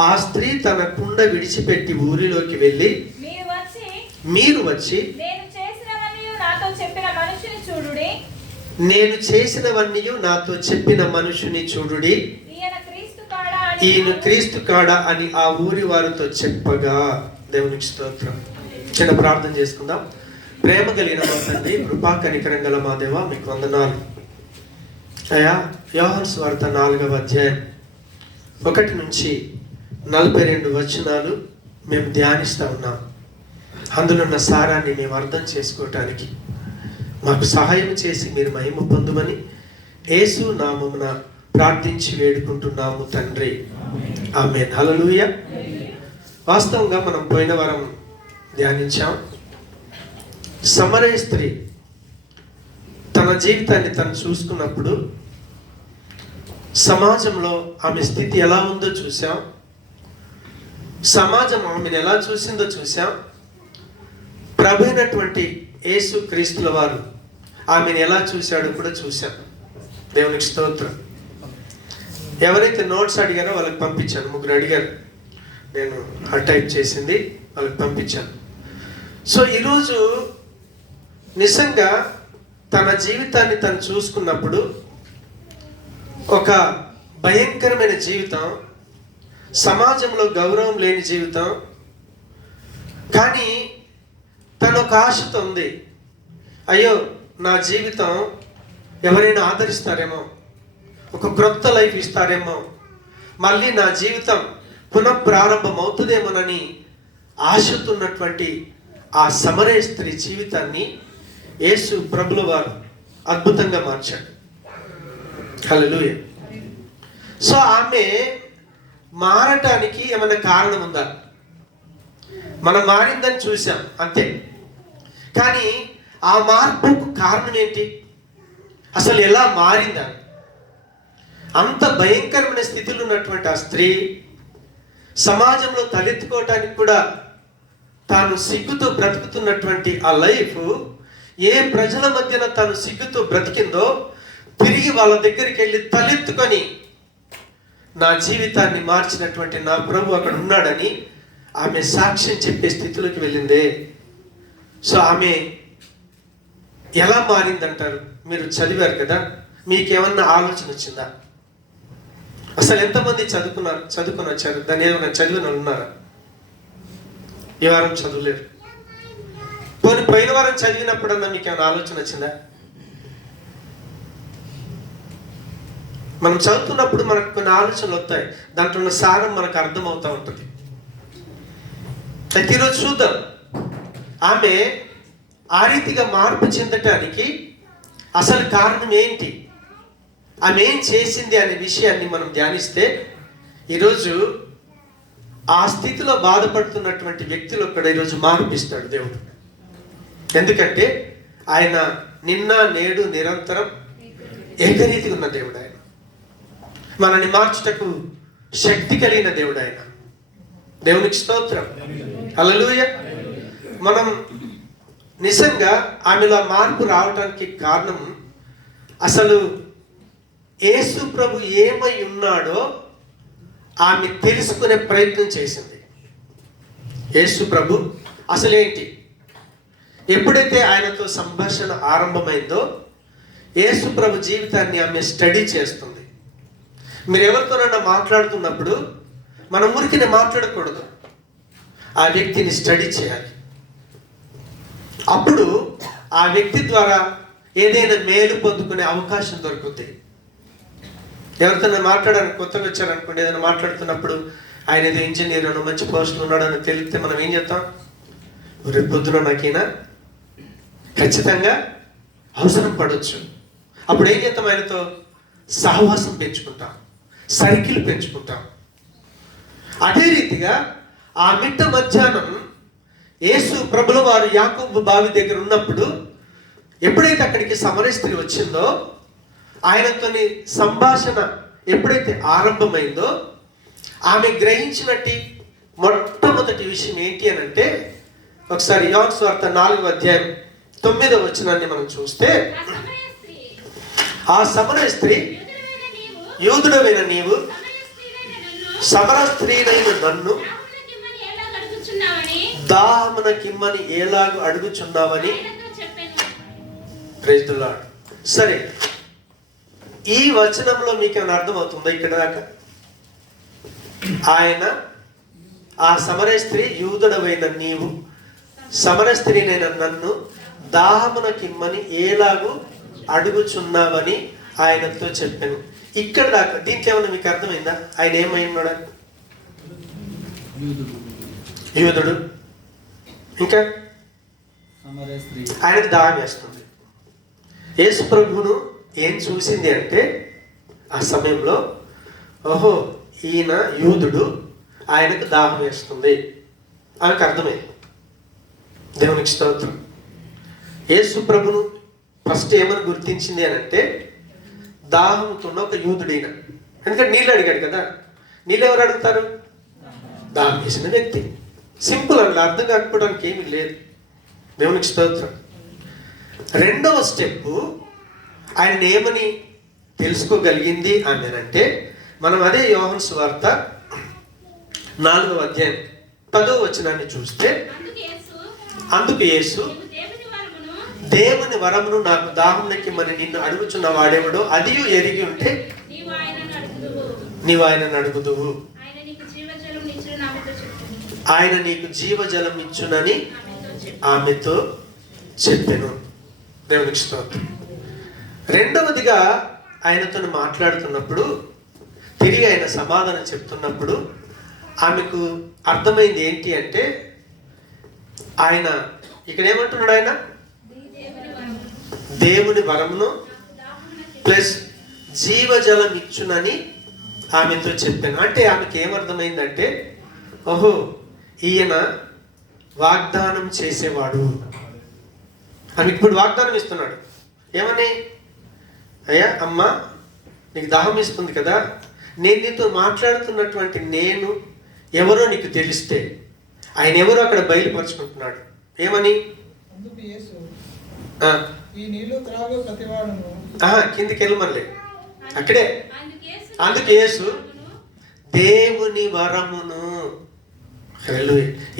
ఆ స్త్రీ తన కుండ విడిచిపెట్టి ఊరిలోకి వెళ్ళి, మీరు వచ్చి నేను చేసినవన్నీ నాతో చెప్పిన మనుషుని చూడుడి, ఈయన క్రీస్తు కాడా అని ఆ ఊరి వారితో చెప్పగా. దేవునికి స్తోత్రం. చిన్న ప్రార్థన చేసుకుందాం. ప్రేమ కలిగిన మా తండ్రి, కృపా కనికరం గల మా దేవ, మీకు వందనాలు అయ్యా. యోహాను సువార్త 4వ అధ్యాయం 1 నుంచి 42 వచనాలు మేము ధ్యానిస్తూ ఉన్నాం. అందులో ఉన్న సారాన్ని మేము అర్థం చేసుకోవటానికి మాకు సహాయం చేసి మీరు మహిమ పొందుమని యేసు నామమున ప్రార్థించి వేడుకుంటున్నాము తండ్రి, ఆమేన్. హల్లెలూయా. వాస్తవంగా మనం పోయిన వారం ధ్యానించాం. సమరయ స్త్రీ తన జీవితాన్ని తను చూసుకున్నప్పుడు సమాజంలో ఆమె స్థితి ఎలా ఉందో చూసాం. సమాజం ఆమెను ఎలా చూసిందో చూసాం. ప్రభు అయినటువంటి యేసు క్రీస్తుల వారు ఆమెను ఎలా చూశాడో కూడా చూసాం. దేవునికి స్తోత్రం. ఎవరైతే నోట్స్ అడిగారో వాళ్ళకి పంపించాను. 3 అడిగారు, నేను ఆ టైప్ చేసింది వాళ్ళకి పంపించాను. సో ఈరోజు నిజంగా తన జీవితాన్ని తను చూసుకున్నప్పుడు ఒక భయంకరమైన జీవితం, సమాజంలో గౌరవం లేని జీవితం. కానీ తను ఒక ఆశతో ఉంది, అయ్యో నా జీవితం ఎవరైనా ఆదరిస్తారేమో, ఒక క్రొత్త లైఫ్ ఇస్తారేమో, మళ్ళీ నా జీవితం పునఃప్రారంభం అవుతుందేమోనని ఆశతున్నటువంటి ఆ సమరయ స్త్రీ జీవితాన్ని యేసు ప్రభుల వారు అద్భుతంగా మార్చాడు. హల్లెలూయా. సో ఆమె మారటానికి ఏమైనా కారణం ఉందా? మనం మారిందని చూసాం అంతే, కానీ ఆ మార్పుకు కారణం ఏంటి? అసలు ఎలా మారిందా? అంత భయంకరమైన స్థితిలో ఉన్నటువంటి ఆ స్త్రీ సమాజంలో తలెత్తుకోవటానికి కూడా తాను సిగ్గుతో బ్రతుకుతున్నటువంటి ఆ లైఫ్, ఏ ప్రజల మధ్యన తాను సిగ్గుతో బ్రతికిందో తిరిగి వాళ్ళ దగ్గరికి వెళ్ళి తలెత్తుకొని నా జీవితాన్ని మార్చినటువంటి నా ప్రభు అక్కడ ఉన్నాడని ఆమె సాక్ష్యం చెప్పే స్థితిలోకి వెళ్ళిందే. సో ఆమె ఎలా మారిందంటారు? మీరు చదివారు కదా, మీకేమన్నా ఆలోచన వచ్చిందా? అసలు ఎంతమంది చదువుకొని వచ్చారు? దాన్ని ఏమైనా చదివిన వాళ్ళు ఉన్నారా? ఈ వారం చదువులేరు. పోయిన వారం చదివినప్పుడన్నా మీకు ఏమైనా ఆలోచన వచ్చిందా? మనం చదువుతున్నప్పుడు మనకు కొన్ని ఆలోచనలు వస్తాయి, దాంట్లో ఉన్న సారం మనకు అర్థమవుతూ ఉంటుంది. అయితే ఈరోజు చూద్దాం ఆమె ఆ రీతిగా మార్పు చెందటానికి అసలు కారణం ఏంటి, ఆమె ఏం చేసింది అనే విషయాన్ని మనం ధ్యానిస్తే ఈరోజు ఆ స్థితిలో బాధపడుతున్నటువంటి వ్యక్తులు కూడా ఈరోజు మార్పిస్తాడు దేవుడు. ఎందుకంటే ఆయన నిన్న నేడు నిరంతరం ఏకరీతిగా ఉన్న దేవుడు. ఆయన మనల్ని మార్చుటకు శక్తి కలిగిన దేవుడు. ఆయన దేవునికి స్తోత్రం. హల్లెలూయా. మనం నిజంగా ఆమెలో మార్పు రావడానికి కారణం అసలు యేసు ప్రభు ఏమై ఉన్నాడో ఆమె తెలుసుకునే ప్రయత్నం చేసింది. యేసు ప్రభు అసలేంటి? ఎప్పుడైతే ఆయనతో సంభాషణ ఆరంభమైందో యేసు ప్రభు జీవితాన్ని ఆమె స్టడీ చేస్తుంది. మీరు ఎవరితోనైనా మాట్లాడుతున్నప్పుడు మన ఊరికినే మాట్లాడకూడదు, ఆ వ్యక్తిని స్టడీ చేయాలి. అప్పుడు ఆ వ్యక్తి ద్వారా ఏదైనా మేలు పొందుకునే అవకాశం దొరుకుతుంది. ఎవరితోనే మాట్లాడడానికి కొత్తగా వచ్చారనుకోండి, ఏదైనా మాట్లాడుతున్నప్పుడు ఆయన ఏదో ఇంజనీర్ అని మంచి పోస్టులు ఉన్నాడని తెలిస్తే మనం ఏం చేస్తాం? రేపు పొద్దున నాకైనా ఖచ్చితంగా అవసరం పడవచ్చు. అప్పుడు ఏం చేస్తాం? ఆయనతో సహవాసం పెంచుకుంటాం, సర్కిల్ పెంచుకుంటాం. అదే రీతిగా ఆ మిట్ట మధ్యాహ్నం యేసు ప్రభుల వారు యాకోబు బావి దగ్గర ఉన్నప్పుడు ఎప్పుడైతే అక్కడికి సమరయ స్త్రీ వచ్చిందో, ఆయనతోని సంభాషణ ఎప్పుడైతే ఆరంభమైందో ఆమె గ్రహించినట్టు మొట్టమొదటి విషయం ఏంటి అని అంటే, ఒకసారి యోహాను సువార్త 4వ అధ్యాయం 9వ వచనాన్ని మనం చూస్తే, ఆ సమరయ స్త్రీ, యూదుడవైన నీవు సమర స్త్రీనైన నన్ను దాహమునకిమ్మని ఎలాగూ అడుగుచున్నావని. Praise the lord. సరే, ఈ వచనంలో మీకు ఏమైనా అర్థమవుతుందా ఇక్కడ దాకా? ఆయన ఆ సమర స్త్రీ, యూదుడవైన నీవు సమర స్త్రీనైన నన్ను దాహమునకిమ్మని ఎలాగూ అడుగుచున్నావని ఆయనతో చెప్పాను. ఇక్కడ దాకా దీంట్లో ఏమన్నా మీకు అర్థమైందా? ఆయన ఏమైనాడు? యూదుడు. ఇంకా ఆయనకు దాహం వేస్తుంది. యేసు ప్రభువును ఏం చూసింది అంటే ఆ సమయంలో, ఓహో ఈయన యూదుడు, ఆయనకు దాహం వేస్తుంది, ఆమెకు అర్థమైంది. దేవునికి స్తోత్రం. యేసు ప్రభును ఫస్ట్ ఏమని గుర్తించింది అని అంటే, దాహంతున్న ఒక యూదుడైన. ఎందుకంటే నీళ్ళు అడిగాడు కదా. నీళ్ళు ఎవరు అడుగుతారు? దాహం వేసిన వ్యక్తి. సింపుల్ అండి, అర్థం కాకపోవడానికి ఏమీ లేదు. దేవునికి స్తోత్రం. రెండవ స్టెప్, ఆయన ఏమని తెలుసుకోగలిగింది అంటే, మనం అదే యోహాను సువార్త 4వ అధ్యాయం 10వ వచనాన్ని చూస్తే, అందుకు యేసు దేవుని వరమును నాకు దాహమునకిమ్మని నిన్ను అడుగుచున్న వాడేవాడో అది ఎరిగి ఉంటే నీవు ఆయనను అడుగుదువు, ఆయన నీకు జీవజలం ఇచ్చునని ఆమెతో చెప్పెను. దేవునికి స్తోత్రం. రెండవదిగా ఆయనతో మాట్లాడుతున్నప్పుడు, తిరిగి ఆయన సమాధానం చెప్తున్నప్పుడు ఆమెకు అర్థమైంది ఏంటి అంటే, ఆయన ఇక్కడ ఏమంటున్నాడు? ఆయన దేవుని వరమును ప్లస్ జీవజలం ఇచ్చునని ఆమెతో చెప్పాను. అంటే ఆమెకి ఏమర్థమైందంటే, ఓహో ఈయన వాగ్దానం చేసేవాడు అని. ఇప్పుడు వాగ్దానం ఇస్తున్నాడు. ఏమని? అయ్యా అమ్మ, నీకు దాహం ఇస్తుంది కదా, నేను నీతో మాట్లాడుతున్నటువంటి నేను ఎవరో నీకు తెలిస్తే, ఆయన ఎవరో అక్కడ బయలుపరుచుకుంటున్నాడు. ఏమని? కిందికి వెళ్ళమలే, అక్కడే. అందుకు యేసు దేవుని వరమును.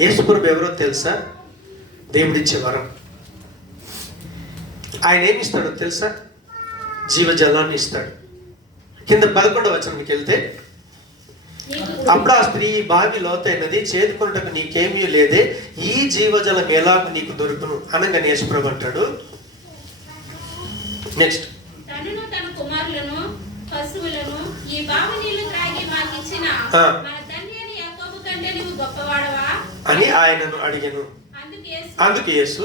యేసు ప్రభు ఎవరో తెలుసా? దేవుడిచ్చే వరం. ఆయన ఏమి ఇస్తాడో తెలుసా? జీవజలాన్ని ఇస్తాడు. కింద 11వ వచనానికి వెళ్తే, అప్పుడు ఆ స్త్రీ, బావి లోతైనది, చేదుకొనుటకు నీకేమీ లేదే, ఈ జీవజలం ఎలాగూ నీకు దొరుకును అనగా యేసు ప్రభు అంటాడు. నెక్స్ట్, అని ఆయనను అడిగాను. అందుకు యేసు,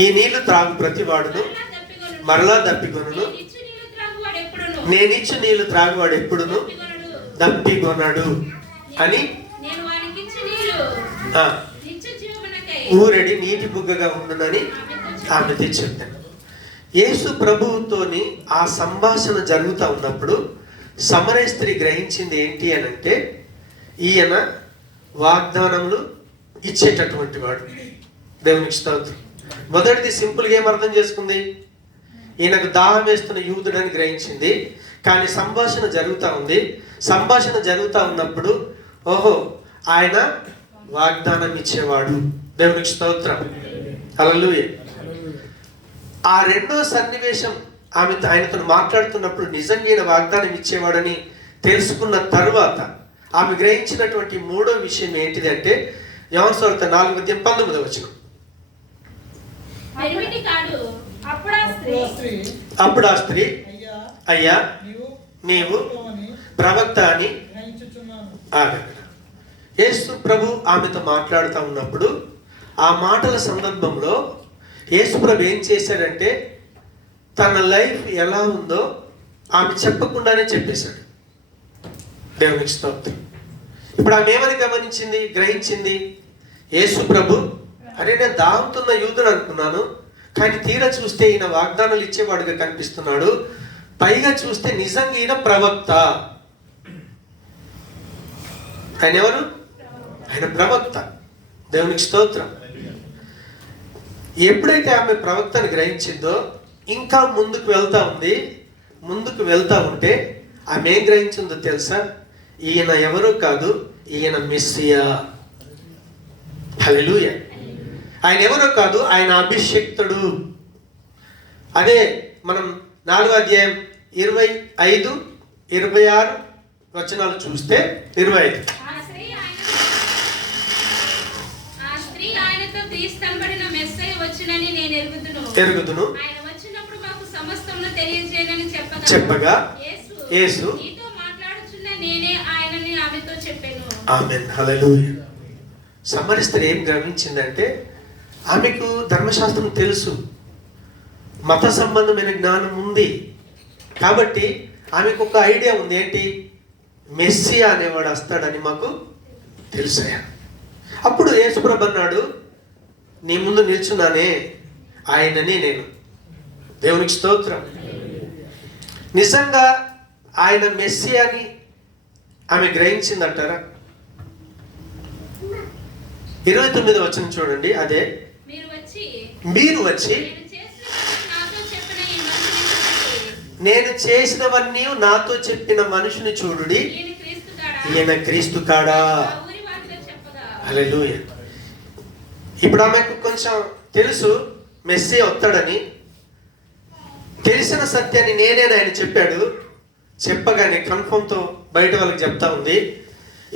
ఈ నీళ్లు త్రాగు ప్రతి వాడును మరలా దప్పికొనును, నేనిచ్చు నీళ్లు త్రాగువాడు ఎప్పుడును దప్పికొనడు అని ఊరడి నీటి బుగ్గగా ఉండునని ఆమెతో చెప్పాను. యేసు ప్రభువుతోని ఆ సంభాషణ జరుగుతూ ఉన్నప్పుడు సమరయ స్త్రీ గ్రహించింది ఏంటి అని అంటే, ఈయన వాగ్దానములు ఇచ్చేటటువంటి వాడు. దేవునికి స్తోత్రం. మొదటిది సింపుల్గా ఏం అర్థం చేసుకుంది? ఈయనకు దాహం వేస్తున్న యూదుడని గ్రహించింది. కానీ సంభాషణ జరుగుతూ ఉంది. సంభాషణ జరుగుతూ ఉన్నప్పుడు, ఓహో ఆయన వాగ్దానం ఇచ్చేవాడు. దేవునికి స్తోత్రం. హల్లెలూయా. ఆ రెండో సన్నివేశం, ఆయనతో మాట్లాడుతున్నప్పుడు నిజంగా ఈయన వాగ్దానం ఇచ్చేవాడని తెలుసుకున్న తర్వాత ఆమె గ్రహించినటువంటి మూడో విషయం ఏంటిది అంటే, యోహాను సువార్త 4:19 వచనం. అప్పుడు ఆ స్త్రీ, అయ్యా నీవు ప్రవక్త అని. యేసు ప్రభు ఆమెతో మాట్లాడుతూ ఉన్నప్పుడు ఆ మాటల సందర్భంలో యేసు ప్రభు ఏం చేశాడంటే, తన లైఫ్ ఎలా ఉందో ఆమె చెప్పకుండానే చెప్పేశాడు. దేవునికి స్తోత్రం. ఇప్పుడు ఆమె ఏమని గమనించింది, గ్రహించింది? యేసు ప్రభు, అరే నేను దాహంతున్న యూదుడు అనుకున్నాను, కానీ తీరా చూస్తే ఈయన వాగ్దానాలు ఇచ్చేవాడుగా కనిపిస్తున్నాడు, పైగా చూస్తే నిజంగా ఈయన ప్రవక్త. ఆయన ఎవరు? ఆయన ప్రవక్త. దేవునికి స్తోత్రం. ఎప్పుడైతే ఆమె ప్రవక్తని గ్రహించిందో ఇంకా ముందుకు వెళ్తా ఉంది. ముందుకు వెళ్తా ఉంటే ఆమె ఏం గ్రహించిందో తెలుసా? ఈయన ఎవరో కాదు, ఈయన మెస్సియా. హల్లెలూయా. ఆయన ఎవరో కాదు, ఆయన అభిషిక్తుడు. అదే మనం 4వ అధ్యాయం 25, 26 వచనాలు చూస్తే 25. ఎరుగుదును చెప్పగా యేసు ఆమేన్. హల్లెలూయా. సమరయ స్త్రీ ఏం గమనించిందంటే, ఆమెకు ధర్మశాస్త్రం తెలుసు, మత సంబంధమైన జ్ఞానం ఉంది. కాబట్టి ఆమెకు ఒక ఐడియా ఉంది, ఏంటి? మెస్సియా అనేవాడు వస్తాడని మాకు తెలుసా. అప్పుడు యేసుప్రభు అన్నాడు, నీ ముందు నిల్చున్నానే ఆయనని నేను. దేవునికి స్తోత్రం. నిజంగా ఆయన మెస్సియాని ఆమె గ్రహించిందంటారా? 29వ వచనం చూడండి. అదే, మీరు వచ్చి నేను చేసినవన్నీ నాతో చెప్పిన మనుషుని చూడుడి, ఈయన క్రీస్తు కాడా. హల్లెలూయా. ఇప్పుడు ఆమెకు కొంచెం తెలుసు మెస్సియా వస్తాడని. తెలిసిన సత్యాన్ని నేనేనా ఆయన చెప్పాడు. చెప్పగానే కన్ఫర్మ్తో బయట వాళ్ళకి చెప్తా ఉంది,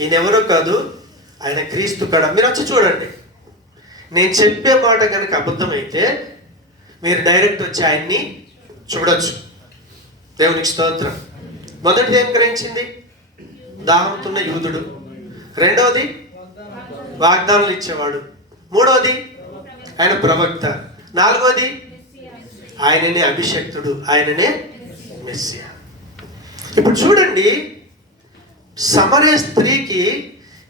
ఈయన ఎవరో కాదు, ఆయన క్రీస్తు కాడా. మీరు వచ్చి చూడండి. నేను చెప్పే మాట కనుక అబద్ధమైతే మీరు డైరెక్ట్ వచ్చి ఆయన్ని చూడొచ్చు. దేవునికి స్తోత్రం. మొదటిది ఏం గ్రహించింది? దాహంతున్న యూదుడు. రెండవది వాగ్దానాలు ఇచ్చేవాడు. మూడవది ఆయన ప్రవక్త. నాలుగవది ఆయననే అభిషక్తుడు, ఆయననే మెస్సియా. ఇప్పుడు చూడండి, సమరయ స్త్రీకి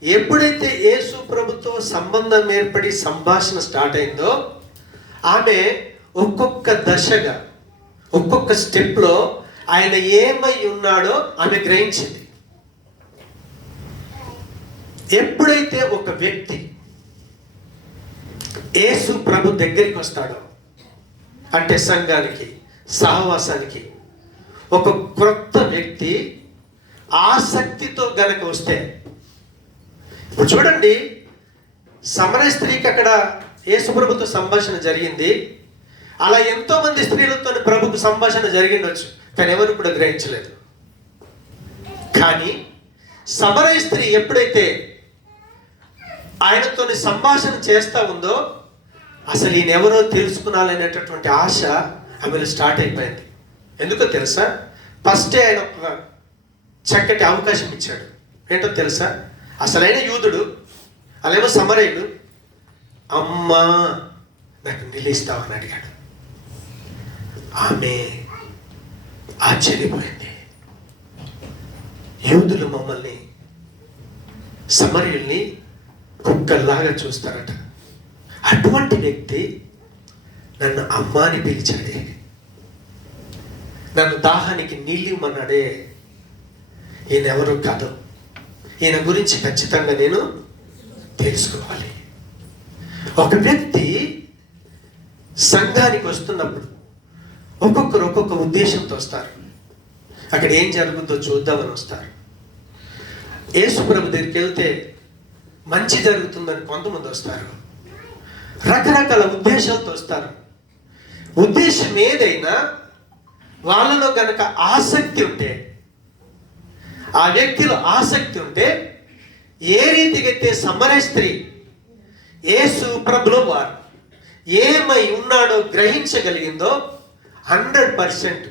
ఎప్పుడైతే యేసు ప్రభుతో సంబంధం ఏర్పడి సంభాషణ స్టార్ట్ అయిందో, ఆమె ఒక్కొక్క దశగా ఒక్కొక్క స్టెప్లో ఆయన ఏమై ఉన్నాడో ఆమె గ్రహించింది. ఎప్పుడైతే ఒక వ్యక్తి యేసు ప్రభు దగ్గరికి వస్తాడో, అంటే సంఘానికి, సహవాసానికి ఒక క్రొత్త వ్యక్తి ఆసక్తితో గనక వస్తే, ఇప్పుడు చూడండి, సమరయ స్త్రీకి అక్కడ యేసు ప్రభుతో సంభాషణ జరిగింది. అలా ఎంతో మంది స్త్రీలతో ప్రభుకు సంభాషణ జరిగిండొచ్చు, కానీ ఎవరు కూడా గ్రహించలేదు. కానీ సమరయ స్త్రీ ఎప్పుడైతే ఆయనతో సంభాషణ చేస్తూ ఉందో, అసలు ఈయన ఎవరో తెలుసుకున్నాలనేటటువంటి ఆశ ఆమెలో స్టార్ట్ అయిపోయింది. ఎందుకో తెలుసా? ఫస్టే ఆయన ఒక చక్కటి అవకాశం ఇచ్చాడు. ఏంటో తెలుసా? అసలైన యూదుడు, అలాగేమో సమరయుడు. అమ్మా నాకు నిలిస్తావని అడిగాడు. ఆమె ఆశ్చర్యపోయింది. యూదులు మమ్మల్ని, సమరయుల్ని కుక్కల్లాగా చూస్తారట. అటువంటి వ్యక్తి నన్ను అమ్మాని పిలిచాడే, నన్ను దాహానికి నీళ్ళు ఇమ్మన్నాడే. ఈయన ఎవరు కాదు, ఈయన గురించి ఖచ్చితంగా నేను తెలుసుకోవాలి. ఒక వ్యక్తి సంఘానికి వస్తున్నప్పుడు ఒక్కొక్కరు ఒక్కొక్క ఉద్దేశంతో వస్తారు. అక్కడ ఏం జరుగుతుందో చూద్దామని వస్తారు. యేసు ప్రభు దగ్గరికి వెళ్తే మంచి జరుగుతుందని కొంతమంది వస్తారు. రకరకాల ఉద్దేశాలతో వస్తారు. ఉద్దేశం ఏదైనా వాళ్ళలో కనుక ఆసక్తి ఉంటే, ఆ వ్యక్తిలో ఆసక్తి ఉంటే, ఏ రీతిగా అయితే సమరయ స్త్రీ యేసు ప్రభులో వారు ఏమై ఉన్నాడో గ్రహించగలిగిందో, 100%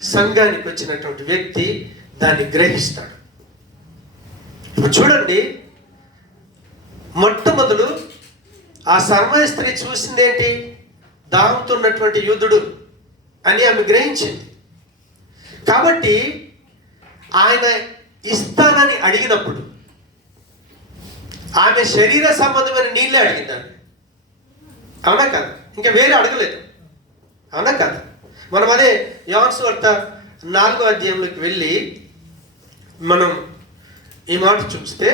సంఘానికి వచ్చినటువంటి వ్యక్తి దాన్ని గ్రహిస్తాడు. ఇప్పుడు చూడండి, మొట్టమొదలు ఆ సమరయ స్త్రీ చూసింది ఏంటి? దాహంతో ఉన్నటువంటి యూదుడు అని ఆమె గ్రహించింది. కాబట్టి ఆయన ఇస్తానని అడిగినప్పుడు ఆమె శరీర సంబంధమైన నీళ్ళే అడిగిందాన్ని. అవునా కదా? ఇంకా వేరే అడగలేదు. అవునా కదా? మనం అదే యోహాను సువార్త 4వ అధ్యాయంలోకి వెళ్ళి మనం ఈ మాట చూస్తే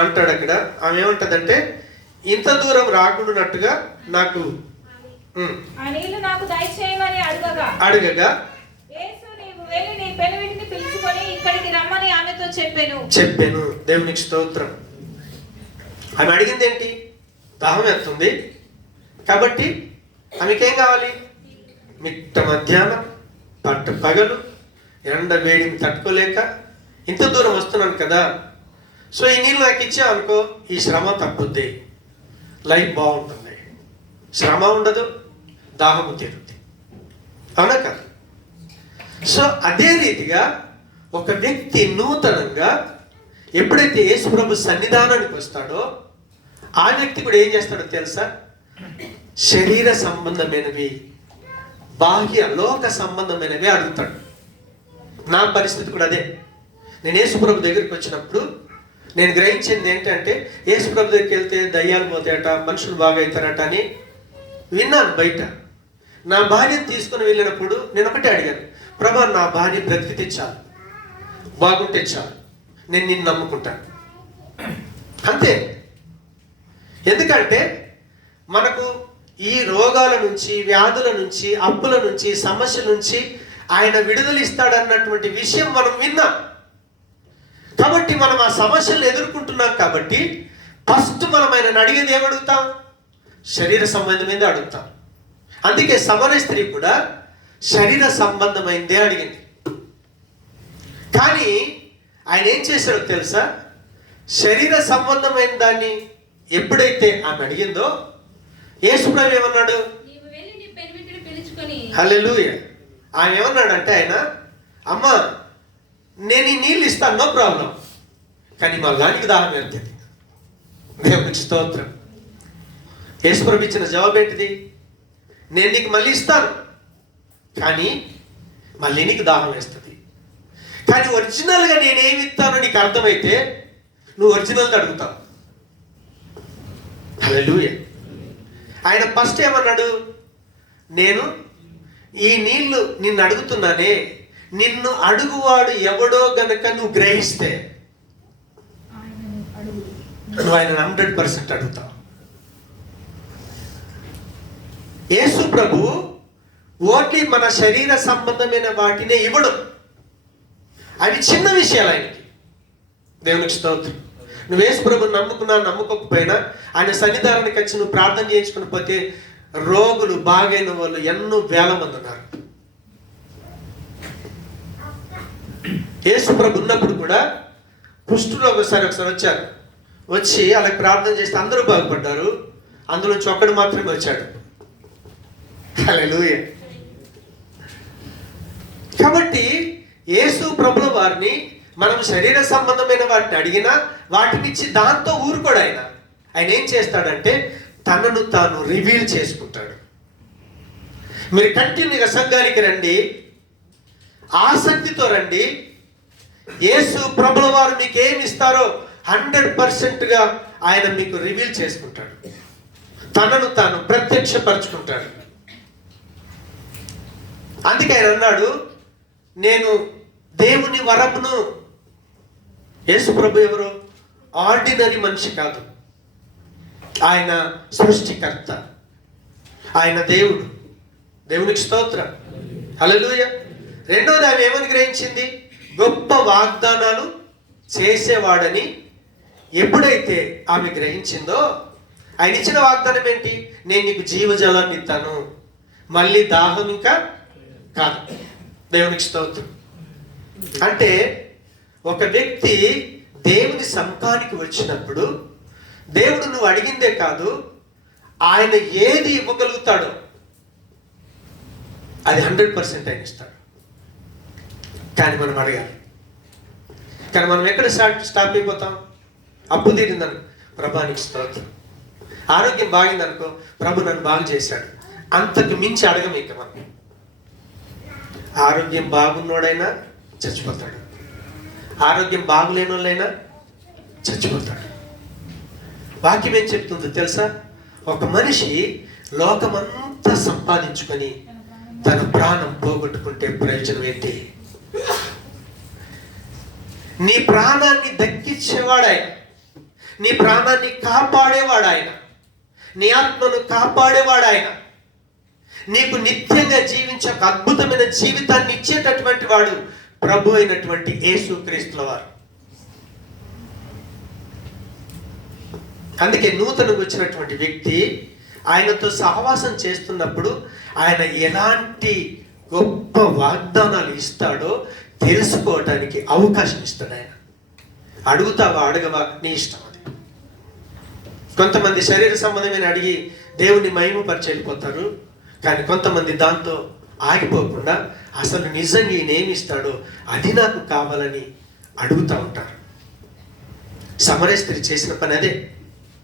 అంటాడు అక్కడ. ఆమె ఏమంటదంటే, ఇంత దూరం రాకుండానట్టుగా నాకు వెళ్ళి నీ పెనివిటిని పిలుచుకొని ఇక్కడికి రమ్మని ఆమెతో చెప్పాను. దేవునికి స్తోత్రం. ఆమె అడిగింది ఏంటి? దాహం ఎత్తుంది కాబట్టి ఆమెకేం కావాలి? మిట్ట మధ్యాహ్నం పట్ట పగలు ఎండ వేడిని తట్టుకోలేక ఇంత దూరం వస్తున్నాను కదా, సో ఈ నీళ్ళు నాకు ఇచ్చా అనుకో, ఈ శ్రమ తప్పుద్ది, లైఫ్ బాగుంటుంది, శ్రమ ఉండదు, దాహము తీరుద్ది. అవునా కదా? సో అదే రీతిగా ఒక వ్యక్తి నూతనంగా ఎప్పుడైతే యేసుప్రభు సన్నిధానానికి వస్తాడో ఆ వ్యక్తి కూడా ఏం చేస్తాడో తెలుసా? శరీర సంబంధమైనవి, బాహ్య లోక సంబంధమైనవి అడుగుతాడు. నా పరిస్థితి కూడా అదే. నేను యేసుప్రభు దగ్గరికి వచ్చినప్పుడు నేను గ్రహించింది ఏంటంటే, యేసుప్రభు దగ్గరికి వెళ్తే దయ్యాలు పోతాయట, మనుషులు బాగా అవుతారట అని విన్నాను బయట. నా భార్యను తీసుకుని వెళ్ళినప్పుడు నేను ఒకటే అడిగాను, ప్రభా నా భార్య బ్రతికితే చాలు, బాగుంటే చాలు, నేను నిన్ను నమ్ముకుంటాను, అంతే. ఎందుకంటే మనకు ఈ రోగాల నుంచి, వ్యాధుల నుంచి, అప్పుల నుంచి, సమస్యల నుంచి ఆయన విడుదల ఇస్తాడన్నటువంటి విషయం మనం విన్నాం. కాబట్టి మనం ఆ సమస్యలను ఎదుర్కొంటున్నాం కాబట్టి ఫస్ట్ మనం ఆయన అడిగేది ఏమడుగుతాం? శరీర సంబంధమైందే అడుగుతాం. అందుకే సమరయ స్త్రీ కూడా శరీర సంబంధమైందే అడిగింది. కానీ ఆయన ఏం చేశాడో తెలుసా? శరీర సంబంధమైన దాన్ని ఎప్పుడైతే ఆమె అడిగిందో యేసుప్రభు ఏమన్నాడు? హల్లెలూయా. ఆయన ఏమన్నాడంటే, ఆయన అమ్మా నేను ఈ నీళ్ళు ఇస్తాను, నో ప్రాబ్లం, కానీ మా గానికి దాహం వెళ్తుంది. దేవునికి స్తోత్రం. యేసుప్రభు ఇచ్చిన జవాబు ఏంటిది? నేను నీకు మళ్ళీ ఇస్తాను, కానీ మళ్ళీ నీకు దాహం వేస్తుంది. కానీ ఒరిజినల్గా నేనేమి ఇస్తానో నీకు అర్థమైతే నువ్వు ఒరిజినల్గా అడుగుతావు. హల్లెలూయా. ఆయన ఫస్ట్ ఏమన్నాడు? నేను ఈ నీళ్లు నిన్ను అడుగుతున్నానే, నిన్ను అడుగువాడు ఎవడో గనక నువ్వు గ్రహిస్తే నువ్వు ఆయన 100% అడుగుతావు. యేసు ప్రభు ఓన్లీ మన శరీర సంబంధమైన వాటినే ఇవ్వడం, అవి చిన్న విషయాలు ఆయనకి. దేవునికి స్తోత్రం. నువ్వు యేసు ప్రభుని నమ్ముకున్నా నమ్ముకోకపోయినా ఆయన సన్నిధానానికి వచ్చి నువ్వు ప్రార్థన చేయించుకుని పోతే రోగులు బాగైన వాళ్ళు ఎన్నో వేల మంది ఉన్నారు. యేసు ప్రభు ఉన్నప్పుడు కూడా కుష్ఠులో ఒకసారి వచ్చారు. వచ్చి అలాగ ప్రార్థన చేస్తే అందరూ బాగుపడ్డారు, అందులో నుంచి ఒక్కడు మాత్రమే వచ్చాడు. హల్లెలూయా. కాబట్టి యేసు ప్రభుల వారిని మనం శరీర సంబంధమైన వాటిని అడిగినా వాటినిచ్చి దాంతో ఊరుకోడు ఆయన. ఆయన ఏం చేస్తాడంటే తనను తాను రివీల్ చేసుకుంటాడు. మీరు కంటిన్యూగా సంఘానికి రండి, ఆసక్తితో రండి. యేసు ప్రభుల వారు మీకు ఏమి ఇస్తారో 100%గా ఆయన మీకు రివీల్ చేసుకుంటాడు, తనను తాను ప్రత్యక్షపరచుకుంటాడు. అందుకే ఆయన అన్నాడు, నేను దేవుని వరమును. యేసు ప్రభు ఎవరు? ఆర్డినరీ మనిషి కాదు, ఆయన సృష్టికర్త, ఆయన దేవుడు. దేవునికి స్తోత్రం. హల్లెలూయా. రెండోది ఆమె ఏమని గ్రహించింది? గొప్ప వాగ్దానాలు చేసేవాడని ఎప్పుడైతే ఆమె గ్రహించిందో, ఆయన ఇచ్చిన వాగ్దానం ఏంటి? నేను నీకు జీవజలాన్ని ఇస్తాను, మళ్ళీ దాహం ఇంకా కాదు. దేవునికి స్తోత్రం. అంటే ఒక వ్యక్తి దేవుని సముఖానికి వచ్చినప్పుడు దేవుడు నువ్వు అడిగిందే కాదు, ఆయన ఏది ఇవ్వగలుగుతాడో అది 100% ఆయన ఇస్తాడు. కానీ మనం అడగాలి. కానీ మనం ఎక్కడ స్టాప్ అయిపోతాం? అప్పు తీరిందను, ప్రభానికి స్తోత్రం. ఆరోగ్యం బాగిందనుకో, ప్రభు నన్ను బాగు చేశాడు, అంతకు మించి అడగం. ఇక మనం ఆరోగ్యం బాగున్నోడైనా చచ్చిపోతాడు, ఆరోగ్యం బాగులేని వాళ్ళైనా చచ్చిపోతాడు. వాక్యం ఏం చెప్తుందో తెలుసా? ఒక మనిషి లోకమంతా సంపాదించుకొని తన ప్రాణం పోగొట్టుకుంటే ప్రయోజనం ఏంటి? నీ ప్రాణాన్ని దక్కించేవాడు ఆయన, నీ ప్రాణాన్ని కాపాడేవాడు ఆయన, నీ ఆత్మను కాపాడేవాడు ఆయన. నీకు నిత్యంగా జీవించే ఒక అద్భుతమైన జీవితాన్ని ఇచ్చేటటువంటి వాడు ప్రభు అయినటువంటి యేసుక్రీస్తుల వారు. అందుకే నూతనకు వచ్చినటువంటి వ్యక్తి ఆయనతో సహవాసం చేస్తున్నప్పుడు ఆయన ఎలాంటి గొప్ప వాగ్దానాలు ఇస్తాడో తెలుసుకోవటానికి అవకాశం ఇస్తాడు. ఆయన అడుగుతావా అడగవా నీ ఇష్టం. అది కొంతమంది శరీర సంబంధమైన అడిగి దేవుని మహిమపరిచి వెళ్ళిపోతారు. కానీ కొంతమంది దాంతో ఆగిపోకుండా అసలు నిజంగా ఈయనేమి ఇస్తాడో అది నాకు కావాలని అడుగుతూ ఉంటారు. సమరయ స్త్రీ చేసిన పని అదే.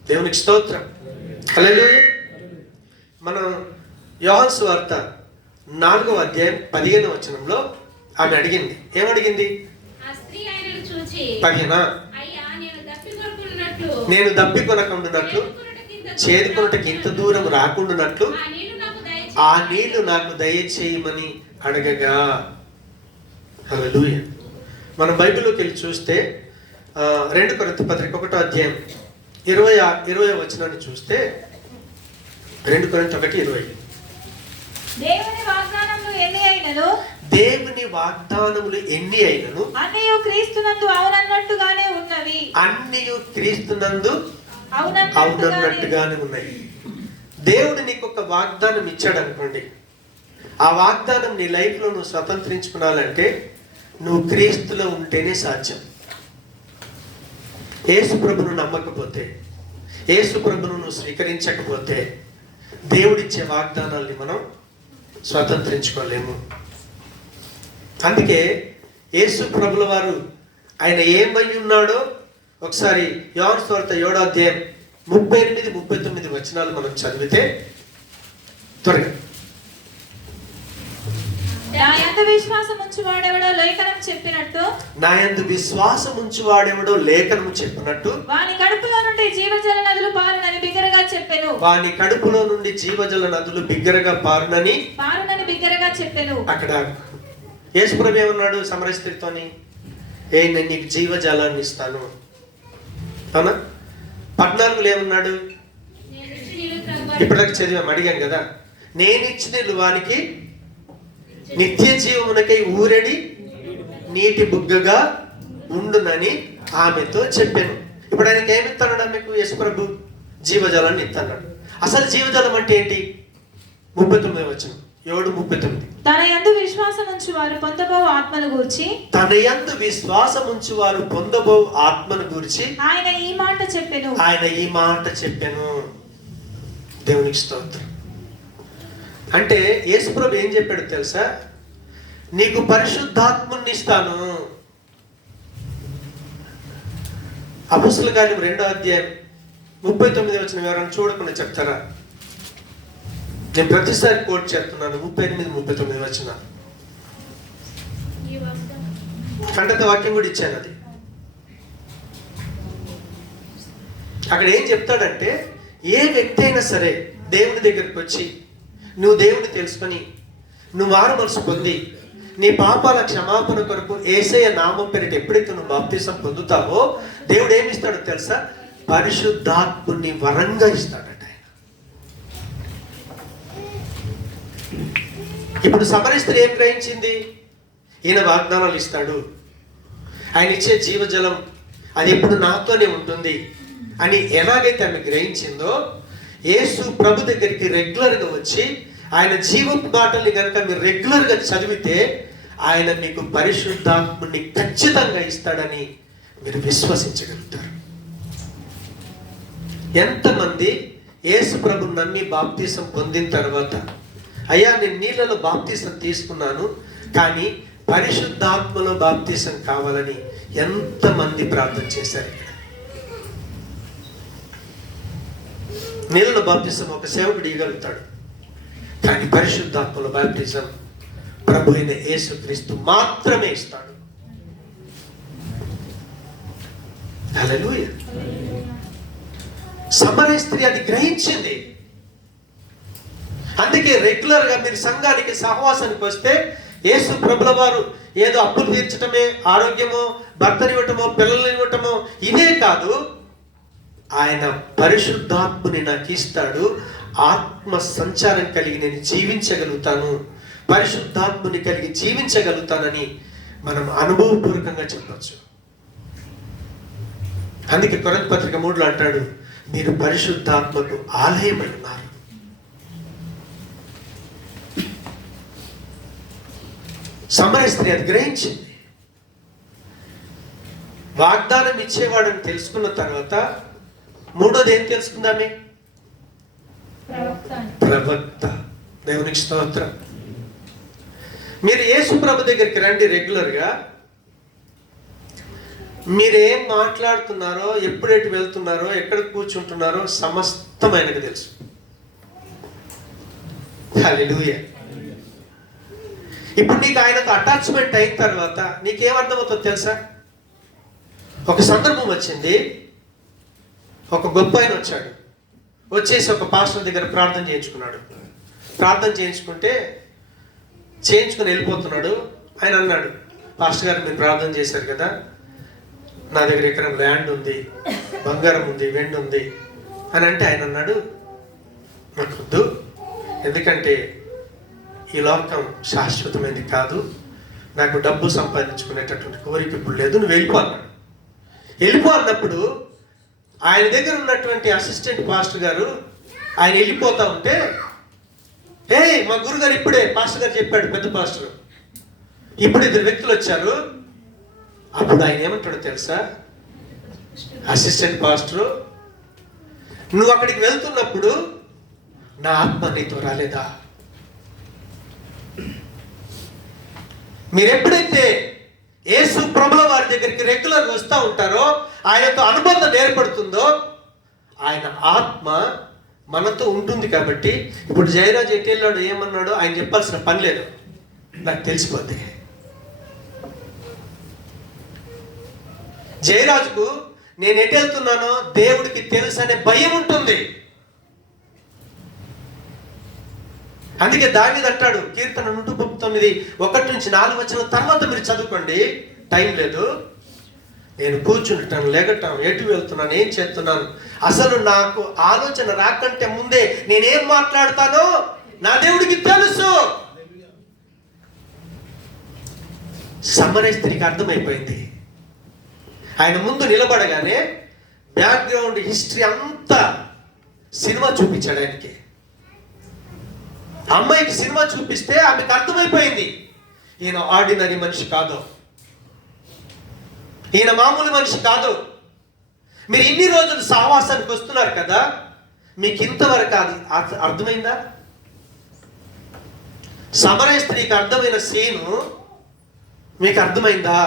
దేవునికి స్తోత్రం. హల్లెలూయా. మనం యోహాను సువార్త 4వ అధ్యాయం 15వ వచనంలో ఆమె అడిగింది. ఏమడిగింది? 15 నేను దప్పికొనకుండునట్లు చేదుకొనుటకి ఇంత దూరం రాకుండానట్లు ఆ నీళ్లు నాకు దయచేయమని అడగగా. హల్లెలూయా. మనం బైబిల్లోకి వెళ్ళి చూస్తే 2 కొరింథీ పత్రిక 1వ అధ్యాయం 20వ వచనాన్ని చూస్తే 2 కొరింథీ 1:20 దేవుని వాగ్దానములు ఎన్ని అయినను అన్నయు క్రీస్తునందు అవునన్నట్టుగానే ఉన్నవి. అన్నయు క్రీస్తునందు అవునన్నట్టుగానే ఉన్నాయి. దేవుడు నీకు ఒక వాగ్దానం ఇచ్చాడు అనుకోండి. ఆ వాగ్దానం నీ లైఫ్లో నువ్వు స్వతంత్రించుకోవాలంటే నువ్వు క్రీస్తులో ఉంటేనే సాధ్యం. యేసు ప్రభును నమ్మకపోతే, యేసు ప్రభును నువ్వు స్వీకరించకపోతే దేవుడిచ్చే వాగ్దానాల్ని మనం స్వతంత్రించుకోలేము. అందుకే యేసు ప్రభుల వారు ఆయన ఏమై ఉన్నాడో ఒకసారి యోహాను సువార్త 7వ అధ్యాయం 38-39 వచనాలు మనం చదివితే త్వరగా. నా యందు విశ్వాసం ఉంచువాడెవడో లేఖనం చెప్పినట్టు వాని కడుపులో నుండి జీవజల నదులు పారునని బిగ్గరగా చెప్పెను. వాని కడుపులో నుండి జీవజల నదులు బిగ్గరగా పారునని బిగ్గరగా చెప్పెను. అక్కడ యేసు ప్రభు ఏమన్నాడు సమరయ స్త్రీతోని? నేను నీకు జీవజలాన్ని ఇస్తాను. అవునా? 14లో ఏమన్నాడు? ఇప్పటిదాకా చదివాం, అడిగాను కదా. నేను ఇచ్చిన నీళ్ళు వానికి నిత్య జీవమునకై ఊరడి నీటి బుగ్గగా ఉండునని ఆమెతో చెప్పాను. ఇప్పుడు ఆయనకి ఏమి ఇస్తాడు? ఆమెకు యేసు ప్రభు జీవజలాన్ని ఇస్తున్నాడు. అసలు జీవజలం అంటే ఏంటి? 39వ వచనం 7:39 తన యందు విశ్వాసం ఉంచువారు పొందబో ఆత్మను గూర్చి ఆయన ఈ మాట చెప్పెను. దేవునికి స్తోత్రం. అంటే యేసు ప్రభు ఏం చెప్పాడు తెలుసా? నీకు పరిశుద్ధాత్మని ఇస్తాను. అపొస్తలుల కార్యం 2వ అధ్యాయం 39వ వచనం ఎవరైనా చూడకుండా చెప్తారా? నేను ప్రతిసారి కోట్ చేస్తున్నాను. 38-39 వచనాలు కంటత వాక్యం కూడా ఇచ్చాను. అది అక్కడ ఏం చెప్తాడంటే, ఏ వ్యక్తి అయినా సరే దేవుని దగ్గరికి వచ్చి నువ్వు దేవుని తెలుసుకొని నువ్వు మారు మనసు పొంది నీ పాపాల క్షమాపణ కొరకు యేసయ్య నామం పేరిట ఎప్పుడైతే నువ్వు బాప్తిసం పొందుతావో దేవుడు ఏమి ఇస్తాడో తెలుసా? పరిశుద్ధాత్ముని వరంగా ఇస్తాడట. ఇప్పుడు సమరయ స్త్రీ ఏం గ్రహించింది? ఈయన వాగ్దానాలు ఇస్తాడు, ఆయన ఇచ్చే జీవజలం అది ఎప్పుడు నాతోనే ఉంటుంది అని ఎలాగైతే ఆమె గ్రహించిందో, యేసు ప్రభు దగ్గరికి రెగ్యులర్గా వచ్చి ఆయన జీవపు మాటల్ని కనుక మీరు రెగ్యులర్గా చదివితే ఆయన మీకు పరిశుద్ధాత్ముని ఖచ్చితంగా ఇస్తాడని మీరు విశ్వసించగలుగుతారు. ఎంతమంది యేసు ప్రభు నమ్మి బాప్తీసం పొందిన తర్వాత, అయ్యా నేను నీళ్ళలో బాప్తీసం తీసుకున్నాను కానీ పరిశుద్ధాత్మలో బాప్తీసం కావాలని ఎంతమంది ప్రార్థన చేశారు? ఇక్కడ నీళ్ళలో బాప్తీసం ఒక సేవకుడు ఇవ్వగలుగుతాడు, కానీ పరిశుద్ధాత్మలో బాప్తీసం ప్రభు అయిన యేసుక్రీస్తు మాత్రమే ఇస్తాడు. హల్లెలూయా. సమరయ స్త్రీ అది గ్రహించింది. అందుకే రెగ్యులర్ గా మీరు సంఘానికి సహవాసానికి వస్తే యేసు ప్రభుల వారు ఏదో అప్పులు తీర్చటమే, ఆరోగ్యమో, భర్తని ఇవ్వటమో, పిల్లల్ని ఇవ్వటమో ఇదే కాదు, ఆయన పరిశుద్ధాత్ముని నాకు ఇస్తాడు. ఆత్మ సంచారం కలిగి నేను జీవించగలుగుతాను, పరిశుద్ధాత్మని కలిగి జీవించగలుగుతానని మనం అనుభవపూర్వకంగా చెప్పచ్చు. అందుకే కొరింథీ పత్రిక 3లో అంటాడు, మీరు పరిశుద్ధాత్మకు ఆలయమై ఉన్నారు. సమరయ స్త్రీ అది గ్రహించింది. వాగ్దానం ఇచ్చేవాడని తెలుసుకున్న తర్వాత మూడోది ఏం తెలుసుకుందామే? ప్రవక్త. దేవునికి స్తోత్రం. మీరు యేసు ప్రభు దగ్గరికి రండి రెగ్యులర్గా. మీరేం మాట్లాడుతున్నారో, ఎప్పుడెటు వెళ్తున్నారో, ఎక్కడ కూర్చుంటున్నారో సమస్తం ఆయనకు తెలుసు. హల్లెలూయా. ఇప్పుడు నీకు ఆయనతో అటాచ్మెంట్ అయిన తర్వాత నీకేమర్థమవుతుందో తెలుసా? ఒక సందర్భం వచ్చింది, ఒక గొప్ప ఆయన వచ్చాడు, వచ్చేసి ఒక పాస్టర్ దగ్గర ప్రార్థన చేయించుకున్నాడు. ప్రార్థన చేయించుకుని వెళ్ళిపోతున్నాడు. ఆయన అన్నాడు, పాస్టర్ గారు మీరు ప్రార్థన చేశారు కదా, నా దగ్గర ఎకరం ల్యాండ్ ఉంది, బంగారం ఉంది, వెండి ఉంది అని అంటే ఆయన అన్నాడు, నాకు వద్దు, ఎందుకంటే ఈ లోకం శాశ్వతమైనది కాదు, నాకు డబ్బు సంపాదించుకునేటటువంటి కోరిక ఇప్పుడు లేదు, నువ్వు వెళ్ళిపో అన్నాడు. వెళ్ళిపో అన్నప్పుడు ఆయన దగ్గర ఉన్నటువంటి అసిస్టెంట్ పాస్టర్ గారు ఆయన వెళ్ళిపోతా ఉంటే, మా గురుగారు ఇప్పుడే పాస్టర్ గారు చెప్పాడు, పెద్ద పాస్టర్, ఇప్పుడు ఇద్దరు వ్యక్తులు వచ్చారు. అప్పుడు ఆయన ఏమంటాడో తెలుసా? అసిస్టెంట్ పాస్టరు, నువ్వు అక్కడికి వెళ్తున్నప్పుడు నా ఆత్మ నీతో రాలేదా? మీరు ఎప్పుడైతే యేసు ప్రభుల వారి దగ్గరికి రెగ్యులర్గా వస్తూ ఉంటారో, ఆయనతో అనుబంధం ఏర్పడుతుందో, ఆయన ఆత్మ మనతో ఉంటుంది. కాబట్టి ఇప్పుడు జయరాజ్ ఎటు వెళ్ళాడు, ఏమన్నాడో ఆయన చెప్పాల్సిన పని లేదు, నాకు తెలిసిపోద్ది. జయరాజుకు నేను ఎటు వెళ్తున్నానో దేవుడికి తెలుసు అనే భయం ఉంటుంది. అందుకే దావీదు అంటాడు, కీర్తన 139 1-4 తర్వాత మీరు చదువుకోండి, టైం లేదు. నేను కూర్చుంటాను, లేగటం, ఎటు వెళ్తున్నాను, ఏం చేస్తున్నాను, అసలు నాకు ఆలోచన రాకంటే ముందే నేనేం మాట్లాడతానో నా దేవుడికి తెలుసు. సమరయ స్త్రీకి అర్థమైపోయింది. ఆయన ముందు నిలబడగానే బ్యాక్గ్రౌండ్ హిస్టరీ అంతా సినిమా చూపించాడు ఆయనకి. అమ్మాయికి సినిమా చూపిస్తే ఆమెకు అర్థమైపోయింది, ఈయన ఆర్డినరీ మనిషి కాదు, ఈయన మామూలు మనిషి కాదు. మీరు ఇన్ని రోజులు సహవాసానికి వస్తున్నారు కదా, మీకు ఇంతవరకు అది అర్థమైందా? సమరయ స్త్రీకి అర్థమైన సీను మీకు అర్థమైందా?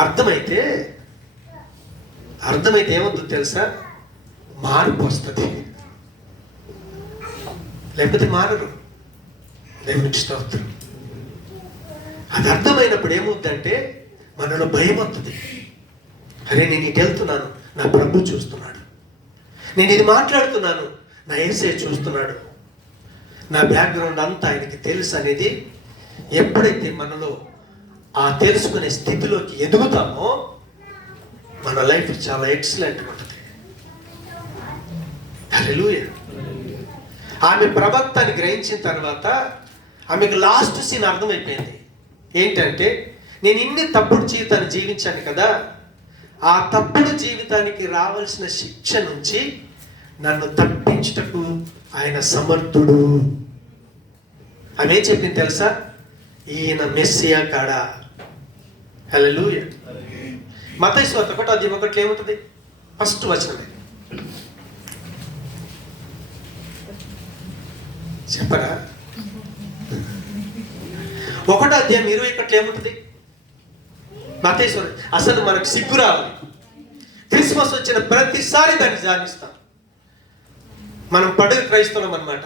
అర్థమైతే ఏమవుతుందో తెలుసా? మార్పు వస్తుంది, లేకపోతే మారరు. దేవునికి స్తోత్రం. అది అర్థమైనప్పుడు ఏమవుతుందంటే మనలో భయం వస్తుంది. అరే నేను ఇటు వెళ్తున్నాను, నా ప్రభు చూస్తున్నాడు, నేను ఇది మాట్లాడుతున్నాను, నా యేసే చూస్తున్నాడు, నా బ్యాక్గ్రౌండ్ అంతా ఆయనకి తెలుసు అనేది ఎప్పుడైతే మనలో ఆ తెలుసుకునే స్థితిలోకి ఎదుగుతామో మన లైఫ్ చాలా ఎక్సలెంట్గా ఉంటుంది. హల్లెలూయా. ఆమె ప్రవక్తని గ్రహించిన తర్వాత ఆమెకు లాస్ట్ సీన్ అర్థమైపోయింది. ఏంటంటే, నేను ఇన్ని తప్పుడు జీవితాన్ని జీవించాను కదా, ఆ తప్పుడు జీవితానికి రావాల్సిన శిక్ష నుంచి నన్ను తప్పించుటకు ఆయన సమర్థుడు. ఆమె ఏం చెప్పింది తెలుసా? ఈయన మెస్సియా కాడా. హల్లెలూయా. మత్తయి సువార్త 1:1 ఏముంటుంది? ఫస్ట్ వచనమే చెప్పరా? 1:21 ఏముంటుంది? మత్తయి సువార్త. అసలు మనకు సిగ్గు రావాలి, క్రిస్మస్ వచ్చిన ప్రతిసారి దాన్ని ధ్యానిస్తాం. మనం పడుగు క్రైస్తవులం అన్నమాట.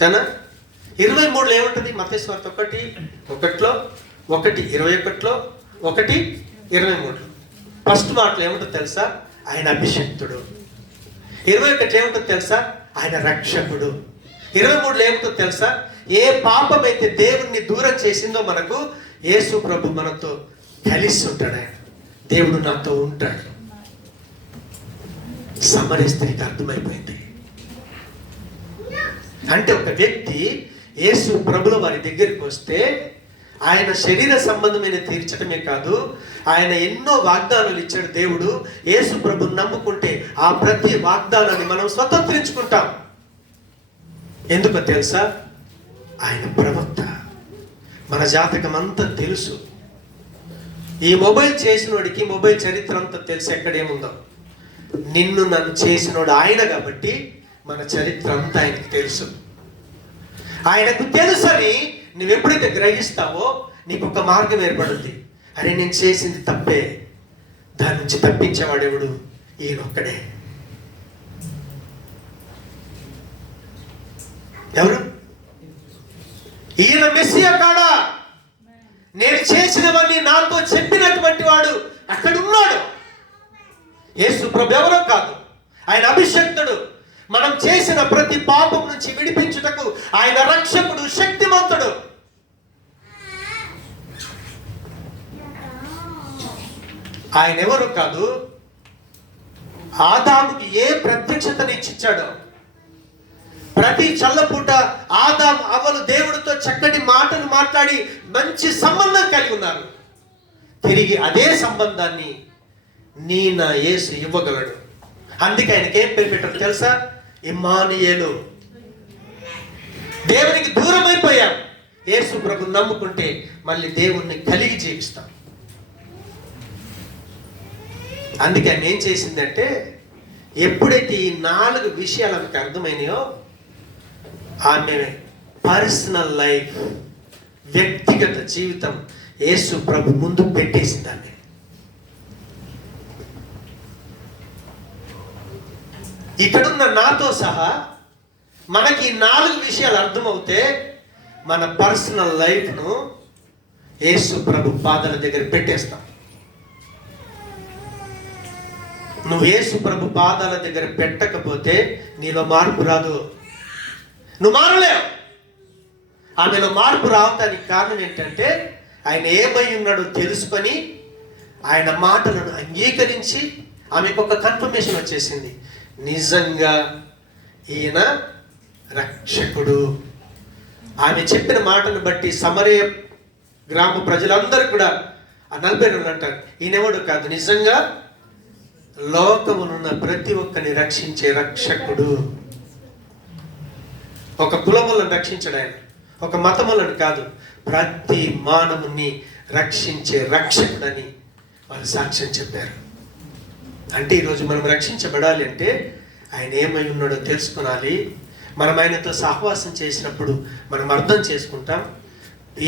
కానీ 23లో ఏముంటుంది? మత్తయి సువార్త 1:1, 1:21, 1:23. ఫస్ట్ మాటలో ఏముంటుంది తెలుసా? ఆయన అభిషక్తుడు. 21 ఏముంటుంది తెలుసా? ఆయన రక్షకుడు. 23లో ఏముంటుంది తెలుసా? ఏ పాపం అయితే దేవుణ్ణి దూరం చేసిందో మనకు, యేసు ప్రభు మనతో కలిసి ఉంటాడు. ఆయన దేవుడు నాతో ఉంటాడు. సమరయ స్త్రీకి అర్థమైపోయింది. అంటే ఒక వ్యక్తి యేసు ప్రభుల వారి దగ్గరికి వస్తే ఆయన శరీర సంబంధమైన తీర్చడమే కాదు, ఆయన ఎన్నో వాగ్దానాలు ఇచ్చాడు దేవుడు. యేసు ప్రభుని నమ్ముకుంటే ఆ ప్రతి వాగ్దానాన్ని మనం స్వతంత్రించుకుంటాం. ఎందుకో తెలుసా? ఆయన ప్రవక్త, మన జాతకం అంతా తెలుసు. ఈ మొబైల్ చేసినోడికి మొబైల్ చరిత్ర అంతా తెలుసు, ఎక్కడేముందో. నిన్ను నన్ను చేసినోడు ఆయన కాబట్టి మన చరిత్ర అంతా ఆయనకు తెలుసు. ఆయనకు తెలుసని నువ్వు ఎప్పుడైతే గ్రహిస్తావో నీకు ఒక మార్గం ఏర్పడుద్ది. అరే, నేను చేసింది తప్పే, దాని నుంచి తప్పించేవాడెవడు? ఈయనొక్కడే. ఎవరు? ఈయన మెస్సియా కాడా? నేను చేసినవన్నీ నాతో చెప్పినటువంటి వాడు అక్కడ ఉన్నాడు. యేసు ప్రభు ఎవరో కాదు, ఆయన అభిషక్తుడు. మనం చేసిన ప్రతి పాపం నుంచి విడిపించుటకు ఆయన రక్షకుడు, శక్తిమంతుడు. ఆయన ఎవరు కాదు, ఆదాముకి ఏ ప్రత్యక్షతని ఇచ్చాడో, ప్రతి చల్లపూట ఆదాము అవ్వలు దేవుడితో చక్కటి మాటలు మాట్లాడి మంచి సంబంధం కలిగి ఉన్నారు. తిరిగి అదే సంబంధాన్ని నా యేసు ఇవ్వగలడు. అందుకే ఆయనకి ఏం పేరు పెట్టారు తెలుసా? ఇమ్మానుయేలు. దేవునికి దూరం అయిపోయాం, యేసు ప్రభు నమ్ముకుంటే మళ్ళీ దేవుణ్ణి కలిగి జీవిస్తాం. అందుకే ఆయన ఏం చేసిందంటే, ఎప్పుడైతే ఈ 4 విషయాలు ఆమెకు అర్థమైనాయో, ఆమె పర్సనల్ లైఫ్, వ్యక్తిగత జీవితం యేసు ప్రభు ముందు పెట్టేసింది. ఆమె ఇక్కడున్న నాతో సహా మనకి 4 విషయాలు అర్థమవుతే మన పర్సనల్ లైఫ్ను యేసు ప్రభు పాదాల దగ్గర పెట్టేస్తాం. నువ్వు యేసు ప్రభు పాదాల దగ్గర పెట్టకపోతే నీలో మార్పు రాదు, నువ్వు మారలేవు. ఆమెలో మార్పు రావటానికి కారణం ఏంటంటే, ఆయన ఏమై ఉన్నాడో తెలుసుకొని ఆయన మాటలను అంగీకరించి ఆమెకు ఒక కన్ఫర్మేషన్ వచ్చేసింది, నిజంగా ఈయన రక్షకుడు. ఆమె చెప్పిన మాటను బట్టి సమరయ గ్రామ ప్రజలందరూ కూడా ఆ 40 అంటారు, ఈయనెవడు కాదు, నిజంగా లోకమునున్న ప్రతి ఒక్కరిని రక్షించే రక్షకుడు. ఒక కులములను రక్షించడు ఆయన, ఒక మతములను కాదు, ప్రతి మానవుని రక్షించే రక్షకుడని వాళ్ళు సాక్ష్యం చెప్పారు. అంటే ఈరోజు మనం రక్షించబడాలి అంటే ఆయన ఏమై ఉన్నాడో తెలుసుకోవాలి. మనం ఆయనతో సహవాసం చేసినప్పుడు మనం అర్థం చేసుకుంటాం,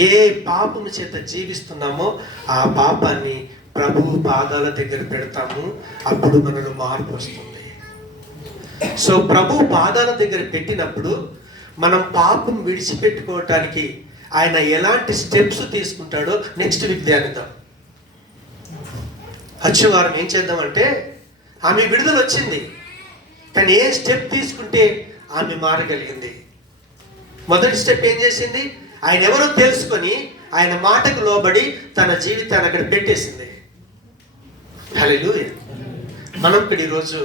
ఏ పాపము చేత జీవిస్తున్నామో ఆ పాపాన్ని ప్రభువు పాదాల దగ్గర పెడతాము, అప్పుడు మనలో మార్పు వస్తుంది. సో ప్రభు పాదాల దగ్గర పెట్టినప్పుడు మనం పాపం విడిచిపెట్టుకోవటానికి ఆయన ఎలాంటి స్టెప్స్ తీసుకుంటాడో నెక్స్ట్ వీక్ ధ్యానిద్దాం. వచ్చే వారం ఏం చేద్దామంటే, ఆమె విడుదల వచ్చింది, కానీ ఏ స్టెప్ తీసుకుంటే ఆమె మారగలిగింది. మొదటి స్టెప్ ఏం చేసింది? ఆయన ఎవరో తెలుసుకొని ఆయన మాటకు లోబడి తన జీవితాన్ని అక్కడ పెట్టేసింది. హల్లెలూయా. మనం ఇక్కడ ఈరోజు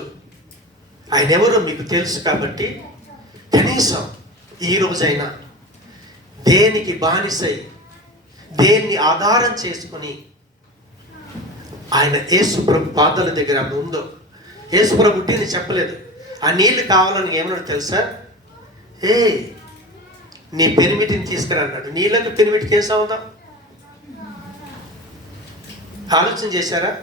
ఆయన ఎవరో మీకు తెలుసు కాబట్టి కనీసం ఈ రోజైనా దేనికి బానిసై, దేన్ని ఆధారం చేసుకొని ఆయన యేసు ప్రభు పాదాల దగ్గర ఉందో, యేసు ప్రభు పుట్టింది చెప్పలేదు, ఆ నీళ్లు కావాలని ఏమన్నాడు తెలుసా? ఏ నీ పెనిమిటిని తీసుకురా అన్నాడు. నీళ్ళకి పెనిమిటికి ఏం సంబంధం? ఆలోచన చేశారా?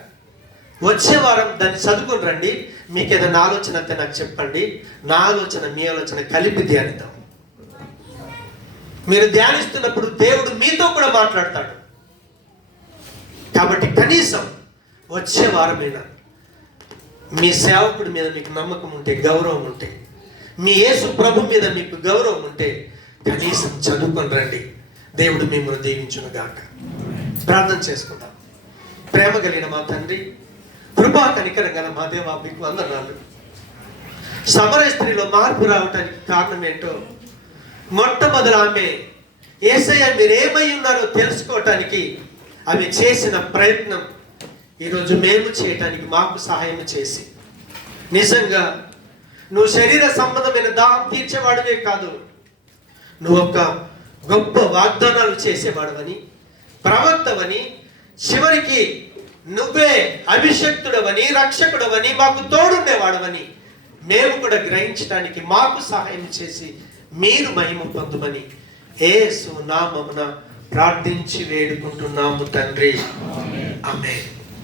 వచ్చే వారం దాన్ని చదువుకుని రండి. మీకు ఏదైనా ఆలోచన అయితే నాకు చెప్పండి, నా ఆలోచన మీ ఆలోచన కలిపి ధ్యానిద్దాం. మీరు ధ్యానిస్తున్నప్పుడు దేవుడు మీతో కూడా మాట్లాడతాడు. కాబట్టి కనీసం వచ్చే వారమైనా మీ సేవకుడి మీద మీకు నమ్మకం ఉంటే, గౌరవం ఉంటే, మీ యేసు ప్రభు మీద మీకు గౌరవం ఉంటే కనీసం చదువుకొని రండి. దేవుడు మిమ్మల్ని దీవించును గాక. ప్రార్థన చేసుకుందాం. ప్రేమ కలిగిన మా తండ్రి, కృపా కనికరం గల మా దేవా, మీకు వందనాలు. సమరయ స్త్రీలో మార్పు రావటానికి కారణం ఏంటో మొట్టమొదలు ఆమె యేసయ్య మీరేమై ఉన్నారో తెలుసుకోవటానికి ఆమె చేసిన ప్రయత్నం ఈరోజు మేము చేయటానికి మాకు సహాయం చేసి నిజంగా నువ్వు శరీర సంబంధమైన దాహం తీర్చేవాడివే కాదు, నువ్వు ఒక గొప్ప వాగ్దానాలు చేసేవాడవని, ప్రవక్తవని, చివరికి నువ్వే అభిషక్తుడవని, రక్షకుడవని, మాకు తోడుండేవాడవని మేము కూడా గ్రహించడానికి మాకు సహాయం చేసి మీరు మహిమ పొందుమని యేసు నామమున ప్రార్థించి వేడుకుంటున్నాము తండ్రి. ఆమేన్.